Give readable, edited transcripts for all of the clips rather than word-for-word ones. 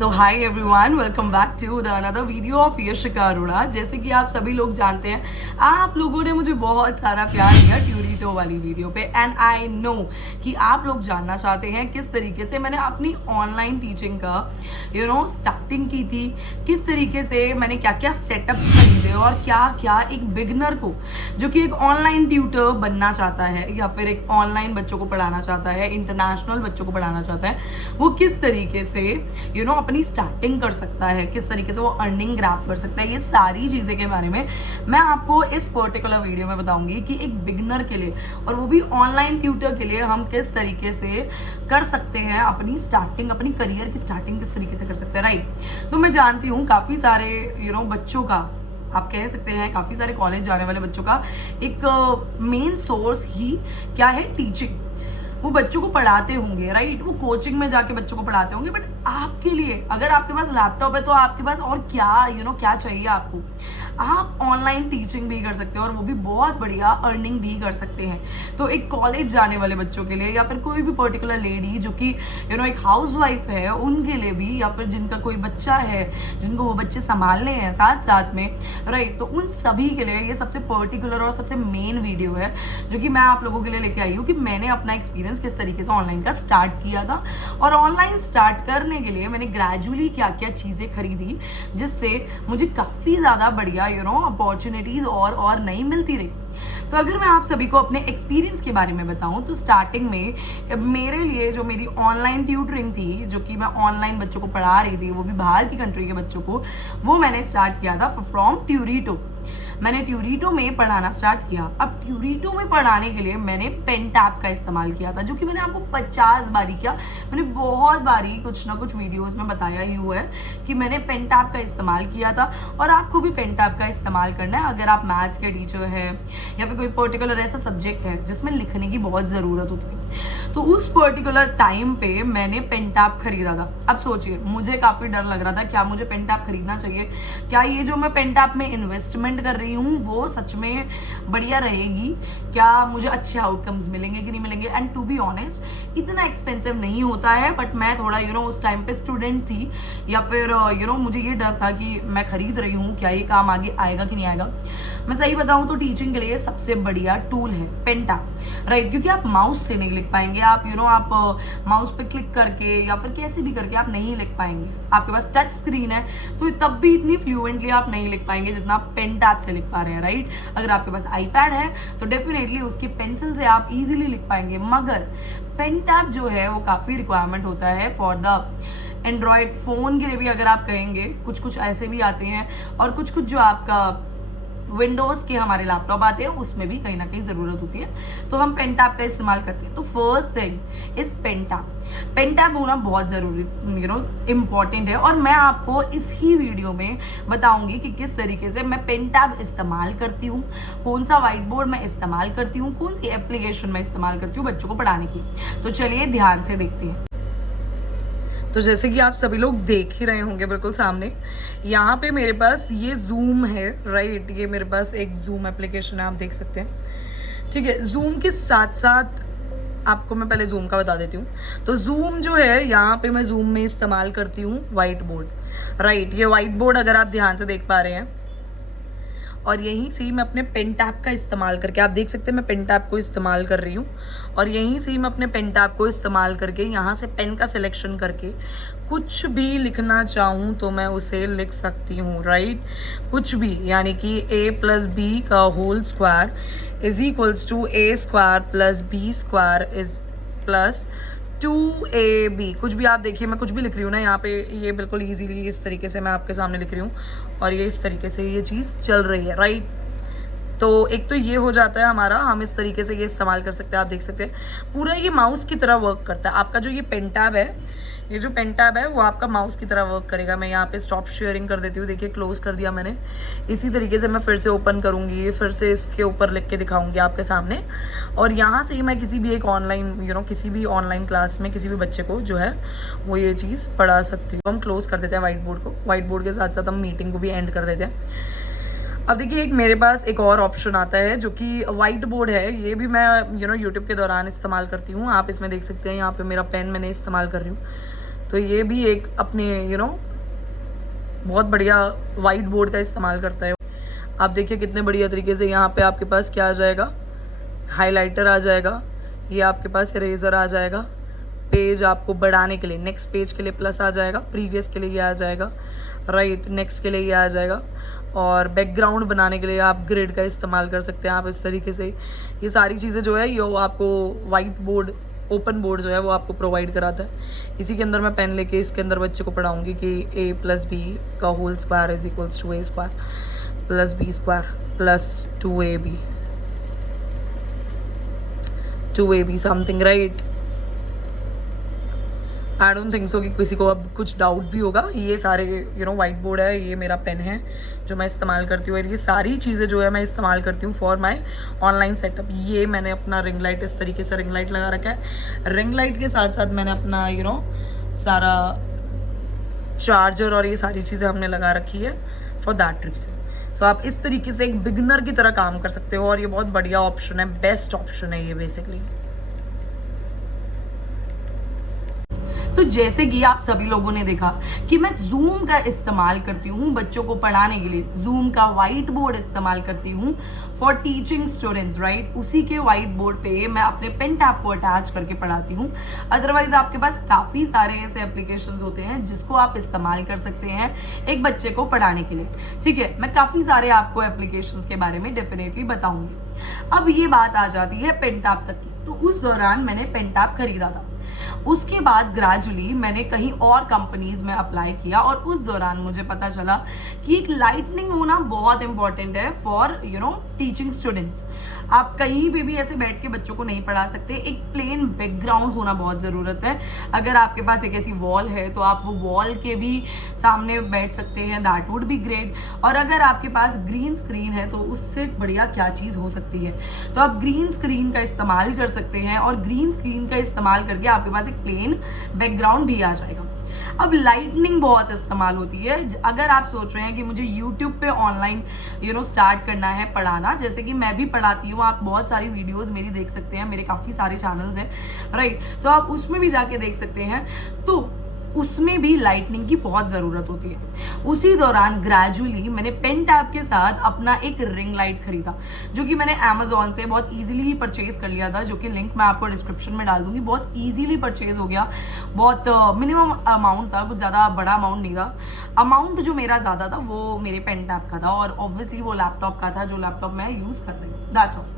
So hi everyone, welcome back to the another video of Yashika Arora. जैसे कि आप सभी लोग जानते हैं, आप लोगों ने मुझे बहुत सारा प्यार दिया ट्यूरिटो वाली वीडियो पे, एंड आई नो कि आप लोग जानना चाहते हैं किस तरीके से मैंने अपनी ऑनलाइन टीचिंग का स्टार्टिंग की थी, किस तरीके से मैंने क्या क्या सेटअप्स खरीदे और क्या क्या एक बिगनर को जो कि एक ऑनलाइन ट्यूटर बनना चाहता है या फिर एक ऑनलाइन बच्चों को पढ़ाना चाहता है, इंटरनेशनल बच्चों को पढ़ाना चाहता है, वो किस तरीके से अपनी स्टार्टिंग कर सकता है, किस तरीके से वो अर्निंग ग्रैब कर सकता है। ये सारी चीज़ें के बारे में मैं आपको इस पर्टिकुलर वीडियो में बताऊंगी कि एक बिगनर के लिए और वो भी ऑनलाइन ट्यूटर के लिए हम किस तरीके से कर सकते हैं अपनी स्टार्टिंग, अपनी करियर की स्टार्टिंग किस तरीके से कर सकते हैं, राइट। तो मैं जानती हूँ काफ़ी सारे बच्चों का, आप कह सकते हैं काफ़ी सारे कॉलेज जाने वाले बच्चों का एक मेन सोर्स ही क्या है, टीचिंग। वो बच्चों को पढ़ाते होंगे, राइट, वो कोचिंग में जाके बच्चों को पढ़ाते होंगे, बट आपके लिए अगर आपके पास लैपटॉप है तो आपके पास और क्या क्या चाहिए आपको। आप ऑनलाइन टीचिंग भी कर सकते हो और वो भी बहुत बढ़िया अर्निंग भी कर सकते हैं। तो एक कॉलेज जाने वाले बच्चों के लिए या फिर कोई भी पर्टिकुलर लेडी जो कि एक हाउसवाइफ है उनके लिए भी, या फिर जिनका कोई बच्चा है जिनको वो बच्चे संभालने हैं साथ साथ में, राइट, तो उन सभी के लिए ये सबसे पर्टिकुलर और सबसे मेन वीडियो है जो कि मैं आप लोगों के लिए लेके आई हूँ कि मैंने अपना एक्सपीरियंस किस तरीके से ऑनलाइन का स्टार्ट किया था और ऑनलाइन स्टार्ट करने के लिए मैंने ग्रेजुअली क्या क्या चीज़ें खरीदी जिससे मुझे काफ़ी ज़्यादा बढ़िया अपॉर्चुनिटीज और नहीं मिलती रही। तो अगर मैं आप सभी को अपने एक्सपीरियंस के बारे में बताऊं तो स्टार्टिंग में मेरे लिए जो मेरी ऑनलाइन ट्यूटरिंग थी, जो कि मैं ऑनलाइन बच्चों को पढ़ा रही थी, वो भी बाहर की कंट्री के बच्चों को, वो मैंने स्टार्ट किया था फ्रॉम ट्यूरिटो। मैंने ट्यूरिटो में पढ़ाना स्टार्ट किया। अब ट्यूरिटो में पढ़ाने के लिए मैंने पेंटैप का इस्तेमाल किया था, जो कि मैंने आपको 50 बारी किया। मैंने बहुत बारी कुछ ना कुछ वीडियोस में बताया ही हुआ है कि मैंने पेंटैप का इस्तेमाल किया था और आपको भी पेंटैप का इस्तेमाल करना है अगर आप मैथ्स के टीचर हैं या फिर कोई पर्टिकुलर ऐसा सब्जेक्ट है जिसमें लिखने की बहुत ज़रूरत होती है। तो उस पर्टिकुलर टाइम पे मैंने पेंटैप खरीदा था। अब सोचिए, मुझे काफ़ी डर लग रहा था, क्या मुझे पेंटैप खरीदना चाहिए, क्या ये जो मैं पेंटैप में इन्वेस्टमेंट कर रही हूँ वो सच में बढ़िया रहेगी, क्या मुझे अच्छे आउटकम्स मिलेंगे कि नहीं मिलेंगे। एंड टू बी ऑनेस्ट इतना एक्सपेंसिव नहीं होता है, बट मैं थोड़ा उस टाइम पे स्टूडेंट थी या फिर मुझे ये डर था कि मैं खरीद रही हूँ, क्या ये काम आगे आएगा कि नहीं आएगा। मैं सही बताऊँ तो टीचिंग के लिए सबसे बढ़िया टूल है पेंटैप, राइट, क्योंकि आप माउस से नहीं लिख पाएंगे, आप आप माउस पे क्लिक करके या फिर कैसे भी करके आप नहीं लिख पाएंगे। आपके पास टच स्क्रीन है तो तब भी इतनी फ्लुएंटली आप नहीं लिख पाएंगे जितना आप पेंटैप से लिख पा रहे हैं, राइट। अगर आपके पास आईपैड है तो डेफिनेटली उसकी पेंसिल से आप इजीली लिख पाएंगे, मगर पेंटैप जो है वो काफ़ी रिक्वायरमेंट होता है फॉर द एंड्रॉयड फ़ोन के लिए भी। अगर आप कहेंगे कुछ ऐसे भी आते हैं और कुछ जो आपका विंडोज़ के हमारे लैपटॉप आते हैं उसमें भी कहीं ना कहीं ज़रूरत होती है, तो हम पेंटैप का इस्तेमाल करते हैं। तो फर्स्ट थिंग इस पेंटैप होना बहुत ज़रूरी इम्पॉर्टेंट है और मैं आपको इस ही वीडियो में बताऊंगी कि किस तरीके से मैं पेंटैप इस्तेमाल करती हूँ, कौन सा व्हाइट बोर्ड मैं इस्तेमाल करती हूँ, कौन सी एप्लीकेशन मैं इस्तेमाल करती हूँ बच्चों को पढ़ाने की। तो चलिए ध्यान से देखते हैं। तो जैसे कि आप सभी लोग देख ही रहे होंगे बिल्कुल सामने, यहाँ पे मेरे पास ये जूम है, राइट, ये मेरे पास एक जूम एप्लीकेशन है, आप देख सकते हैं, ठीक है। जूम के साथ साथ आपको मैं पहले जूम का बता देती हूँ। तो जूम जो है, यहाँ पे मैं जूम में इस्तेमाल करती हूँ व्हाइट बोर्ड, राइट। ये व्हाइट बोर्ड अगर आप ध्यान से देख पा रहे हैं और यहीं से ही मैं अपने पेंटैप का इस्तेमाल करके, आप देख सकते हैं मैं पेंटैप को इस्तेमाल कर रही हूँ और यहीं से ही मैं अपने पेंटैप को इस्तेमाल करके यहाँ से पेन का सिलेक्शन करके कुछ भी लिखना चाहूँ तो मैं उसे लिख सकती हूँ, राइट। कुछ भी, यानी कि a+b का whole square is equals to a² + b² is plus 2ab। कुछ भी आप देखिए, मैं कुछ भी लिख रही हूँ ना यहाँ पे, ये बिल्कुल इजीली इस तरीके से मैं आपके सामने लिख रही हूँ और ये इस तरीके से ये चीज़ चल रही है, राइट। तो एक तो ये हो जाता है हमारा, हम इस तरीके से ये इस्तेमाल कर सकते हैं। आप देख सकते हैं पूरा ये माउस की तरह वर्क करता है। आपका जो ये पेंटैप है, ये जो पेंटैप है वो आपका माउस की तरह वर्क करेगा। मैं यहाँ पे स्टॉप शेयरिंग कर देती हूँ, देखिए क्लोज कर दिया मैंने। इसी तरीके से मैं फिर से ओपन करूँगी, फिर से इसके ऊपर लिख के दिखाऊंगी आपके सामने और यहाँ से ही मैं किसी भी एक ऑनलाइन किसी भी ऑनलाइन क्लास में किसी भी बच्चे को जो है वो ये चीज़ पढ़ा सकती हूँ। हम क्लोज कर देते हैं व्हाइट बोर्ड को, व्हाइट बोर्ड के साथ साथ हम मीटिंग को भी एंड कर देते हैं। अब देखिए एक मेरे पास एक और ऑप्शन आता है जो कि व्हाइट बोर्ड है, ये भी मैं यूट्यूब के दौरान इस्तेमाल करती हूँ। आप इसमें देख सकते हैं, यहाँ पे मेरा पेन मैंने इस्तेमाल कर रही हूँ। तो ये भी एक अपने बहुत बढ़िया वाइट बोर्ड का इस्तेमाल करता है। आप देखिए कितने बढ़िया तरीके से यहाँ पे आपके पास क्या आ जाएगा, हाइलाइटर आ जाएगा, ये आपके पास इरेजर आ जाएगा, पेज आपको बढ़ाने के लिए नेक्स्ट पेज के लिए प्लस आ जाएगा, प्रीवियस के लिए ये आ जाएगा, राइट नेक्स्ट के लिए ये आ जाएगा, और बैकग्राउंड बनाने के लिए आप ग्रिड का इस्तेमाल कर सकते हैं। आप इस तरीके से ये सारी चीज़ें जो है ये आपको वाइट बोर्ड, ओपन बोर्ड जो है वो आपको प्रोवाइड कराता है। इसी के अंदर मैं पेन लेके इसके अंदर बच्चे को पढ़ाऊँगी कि a+b का whole square is equals to a square plus b square plus 2ab something, right. I don't think so कि किसी को अब कुछ डाउट भी होगा। ये सारे वाइट बोर्ड है, ये मेरा पेन है जो मैं इस्तेमाल करती हूँ, और ये सारी चीज़ें जो है मैं इस्तेमाल करती हूँ फॉर माय ऑनलाइन सेटअप। ये मैंने अपना रिंग लाइट इस तरीके से रिंग लाइट लगा रखा है। रिंग लाइट के साथ साथ मैंने अपना सारा चार्जर और ये सारी चीज़ें हमने लगा रखी है फॉर दैट रीजन। सो आप इस तरीके से एक बिगनर की तरह काम कर सकते हो, और ये बहुत बढ़िया ऑप्शन है, बेस्ट ऑप्शन है ये बेसिकली। तो जैसे कि आप सभी लोगों ने देखा कि मैं जूम का इस्तेमाल करती हूँ बच्चों को पढ़ाने के लिए, जूम का वाइट बोर्ड इस्तेमाल करती हूँ फॉर टीचिंग स्टूडेंट्स, राइट। उसी के वाइट बोर्ड पे मैं अपने पेन टैब को अटैच करके पढ़ाती हूँ। अदरवाइज आपके पास काफ़ी सारे ऐसे एप्लीकेशंस होते हैं जिसको आप इस्तेमाल कर सकते हैं एक बच्चे को पढ़ाने के लिए, ठीक है। मैं काफ़ी सारे आपको एप्लीकेशंस के बारे में डेफिनेटली बताऊंगी। अब ये बात आ जाती है पेन टैब तक की। तो उस दौरान मैंने पेन टैब खरीदा था, उसके बाद ग्रेजुअली मैंने कहीं और कंपनीज में अप्लाई किया, और उस दौरान मुझे पता चला कि एक लाइटनिंग होना बहुत इंपॉर्टेंट है फॉर टीचिंग स्टूडेंट्स। आप कहीं पे भी ऐसे बैठ के बच्चों को नहीं पढ़ा सकते, एक प्लेन बैकग्राउंड होना बहुत ज़रूरत है। अगर आपके पास एक ऐसी वॉल है तो आप वो वॉल के भी सामने बैठ सकते हैं, दैट वुड बी ग्रेट। और अगर आपके पास ग्रीन स्क्रीन है तो उससे बढ़िया क्या चीज़ हो सकती है। तो आप ग्रीन स्क्रीन का इस्तेमाल कर सकते हैं, और ग्रीन स्क्रीन का इस्तेमाल करके आपके पास एक प्लेन बैकग्राउंड भी आ जाएगा। अब लाइटनिंग बहुत इस्तेमाल होती है। अगर आप सोच रहे हैं कि मुझे YouTube पे ऑनलाइन स्टार्ट करना है पढ़ाना, जैसे कि मैं भी पढ़ाती हूँ, आप बहुत सारी वीडियोस मेरी देख सकते हैं, मेरे काफ़ी सारे चैनल्स हैं, राइट। तो आप उसमें भी जाके देख सकते हैं। तो उसमें भी लाइटनिंग की बहुत ज़रूरत होती है। उसी दौरान ग्रेजुअली मैंने पेन टैब के साथ अपना एक रिंग लाइट खरीदा, जो कि मैंने अमेजोन से बहुत इजीली परचेज कर लिया था, जो कि लिंक मैं आपको डिस्क्रिप्शन में डाल दूंगी। बहुत इजीली परचेज हो गया, बहुत मिनिमम अमाउंट था, कुछ ज़्यादा बड़ा अमाउंट नहीं था। अमाउंट जो मेरा ज़्यादा था वो मेरे पेन टैब का था, और ऑब्वियसली वो लैपटॉप का था, जो लैपटॉप मैं यूज़ कर रही हूँ, दैट्स ऑल।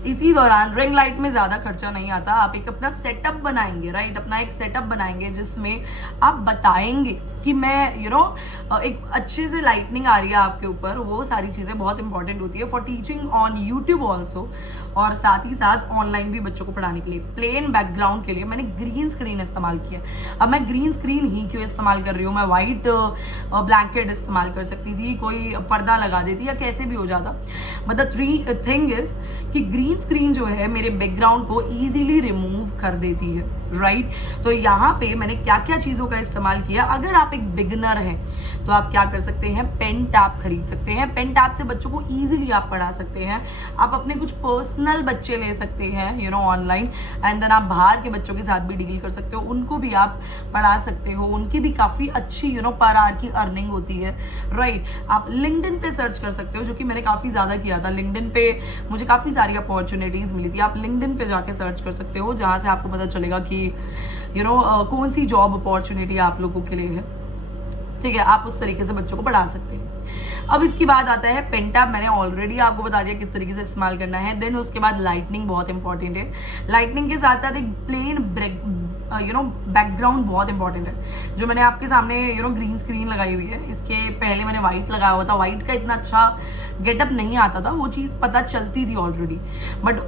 इसी दौरान रिंग लाइट में ज़्यादा खर्चा नहीं आता। आप एक अपना सेटअप बनाएंगे, राइट, अपना एक सेटअप बनाएंगे जिसमें आप बताएंगे कि मैं एक अच्छे से लाइटनिंग आ रही है आपके ऊपर। वो सारी चीज़ें बहुत इंपॉर्टेंट होती है for teaching on YouTube also, और साथ ही साथ ऑनलाइन भी बच्चों को पढ़ाने के लिए। प्लेन बैकग्राउंड के लिए मैंने ग्रीन स्क्रीन इस्तेमाल किया। अब मैं ग्रीन स्क्रीन ही क्यों इस्तेमाल कर रही हूँ, मैं वाइट ब्लैंकेट इस्तेमाल कर सकती थी, कोई पर्दा लगा देती या कैसे भी हो जाता। बट द थिंग इज कि ग्रीन स्क्रीन जो है मेरे बैकग्राउंड को ईजिली रिमूव कर देती है, राइट। तो यहाँ पे मैंने क्या क्या चीज़ों का इस्तेमाल किया। अगर आप एक बिगिनर हैं तो आप क्या कर सकते हैं, पेन टैब खरीद सकते हैं। पेन टैब से बच्चों को ईजिली आप पढ़ा सकते हैं। आप अपने कुछ पर्सनल बच्चे ले सकते हैं ऑनलाइन, एंड देन आप बाहर के बच्चों के साथ भी डील कर सकते हो, उनको भी आप पढ़ा सकते हो। उनकी भी काफ़ी अच्छी पर आवर की अर्निंग होती है, राइट। आप लिंक्डइन पे सर्च कर सकते हो, जो कि मैंने काफ़ी ज़्यादा किया था। लिंक्डइन पे मुझे काफ़ी सारी अपॉर्चुनिटीज़ मिली थी। आप लिंक्डइन पे जाके सर्च कर सकते हो, जहाँ से आपको पता चलेगा कि कौन सी जॉब अपॉर्चुनिटी आप लोगों के लिए है, ठीक है। आप उस तरीके से बच्चों को पढ़ा सकते हैं। अब इसकी बात आता है पेन टैब, मैंने ऑलरेडी आपको बता दिया किस तरीके से इस्तेमाल करना है। देन उसके बाद लाइटनिंग बहुत इंपॉर्टेंट है। लाइटनिंग के साथ साथ एक प्लेन बैकग्राउंड बहुत इंपॉर्टेंट है। जो मैंने आपके सामने ग्रीन स्क्रीन लगाई हुई है, इसके पहले मैंने वाइट लगाया हुआ था। वाइट का इतना अच्छा गेटअप नहीं आता था, वो चीज़ पता चलती थी ऑलरेडी, बट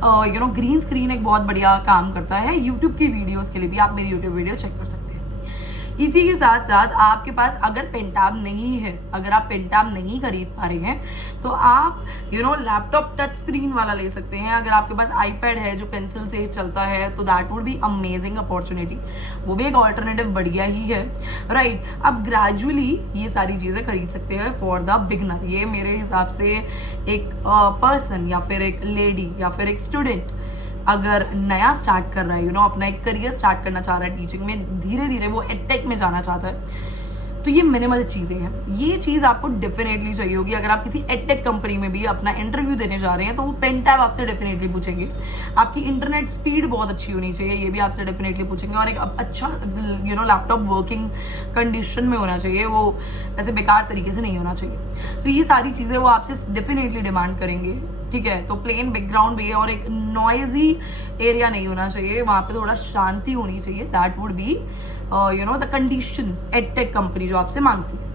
ग्रीन स्क्रीन एक बहुत बढ़िया काम करता है। यूट्यूब की वीडियोज़ के लिए भी आप मेरी यूट्यूब वीडियो चेक कर सकते हैं। इसी के साथ साथ आपके पास अगर पेन टैब नहीं है, अगर आप पेन टैब नहीं खरीद पा रहे हैं, तो आप लैपटॉप टच स्क्रीन वाला ले सकते हैं। अगर आपके पास आईपैड है जो पेंसिल से चलता है, तो that would be amazing opportunity. वो भी एक ऑल्टरनेटिव बढ़िया ही है, राइट। अब ग्रेजुअली ये सारी चीज़ें खरीद सकते हैं फॉर द बिगनर। ये मेरे हिसाब से एक पर्सन या फिर एक लेडी या फिर एक स्टूडेंट अगर नया स्टार्ट कर रहा है अपना एक करियर स्टार्ट करना चाह रहा है टीचिंग में, धीरे धीरे वो एडटेक में जाना चाहता है, तो ये मिनिमल चीज़ें हैं। ये चीज़ आपको डेफिनेटली चाहिए होगी। अगर आप किसी एडटेक कंपनी में भी अपना इंटरव्यू देने जा रहे हैं तो वो पेन टैब आपसे डेफिनेटली पूछेंगे। आपकी इंटरनेट स्पीड बहुत अच्छी होनी चाहिए, ये भी आपसे डेफिनेटली पूछेंगे। और एक अच्छा लैपटॉप वर्किंग कंडीशन में होना चाहिए, वो ऐसे बेकार तरीके से नहीं होना चाहिए। तो ये सारी चीज़ें वो आपसे डेफिनेटली डिमांड करेंगे, ठीक है। तो प्लेन बैकग्राउंड भी है और एक नॉइजी एरिया नहीं होना चाहिए, वहाँ पे थोड़ा शांति होनी चाहिए। That would be the conditions edtech company जो आपसे मांगती है।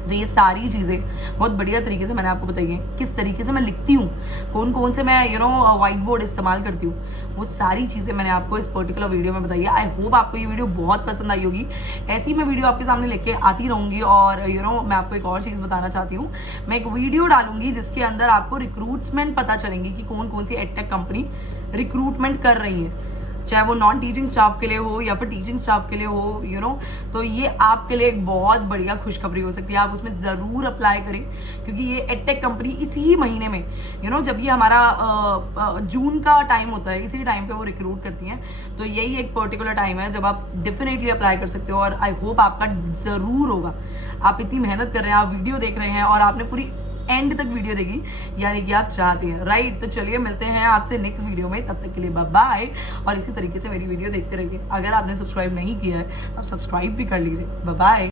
तो ये सारी चीज़ें बहुत बढ़िया तरीके से मैंने आपको बताई है। किस तरीके से मैं लिखती हूँ, कौन कौन से मैं व्हाइट बोर्ड इस्तेमाल करती हूँ, वो सारी चीज़ें मैंने आपको इस पर्टिकुलर वीडियो में बताई है। आई होप आपको ये वीडियो बहुत पसंद आई होगी। ऐसी मैं वीडियो आपके सामने लेके आती रहूँगी। और मैं आपको एक और चीज़ बताना चाहती हूँ, मैं एक वीडियो डालूंगी जिसके अंदर आपको रिक्रूटमेंट पता चलेंगी कि कौन कौन सी एडटेक कंपनी रिक्रूटमेंट कर रही है, चाहे वो नॉन टीचिंग स्टाफ के लिए हो या फिर टीचिंग स्टाफ के लिए हो तो ये आपके लिए एक बहुत बढ़िया खुशखबरी हो सकती है। आप उसमें ज़रूर अप्लाई करें, क्योंकि ये एडटेक कंपनी इसी महीने में जब ये हमारा जून का टाइम होता है, इसी टाइम पे वो रिक्रूट करती हैं। तो यही एक पर्टिकुलर टाइम है जब आप डेफिनेटली अप्लाई कर सकते हो। और आई होप आपका ज़रूर होगा। आप इतनी मेहनत कर रहे हैं, आप वीडियो देख रहे हैं और आपने पूरी एंड तक वीडियो देखी, यानी कि आप चाहते हैं, राइट। तो चलिए मिलते हैं आपसे नेक्स्ट वीडियो में, तब तक के लिए बाय बाय। और इसी तरीके से मेरी वीडियो देखते रहिए। अगर आपने सब्सक्राइब नहीं किया है तो आप सब्सक्राइब भी कर लीजिए। Bye bye.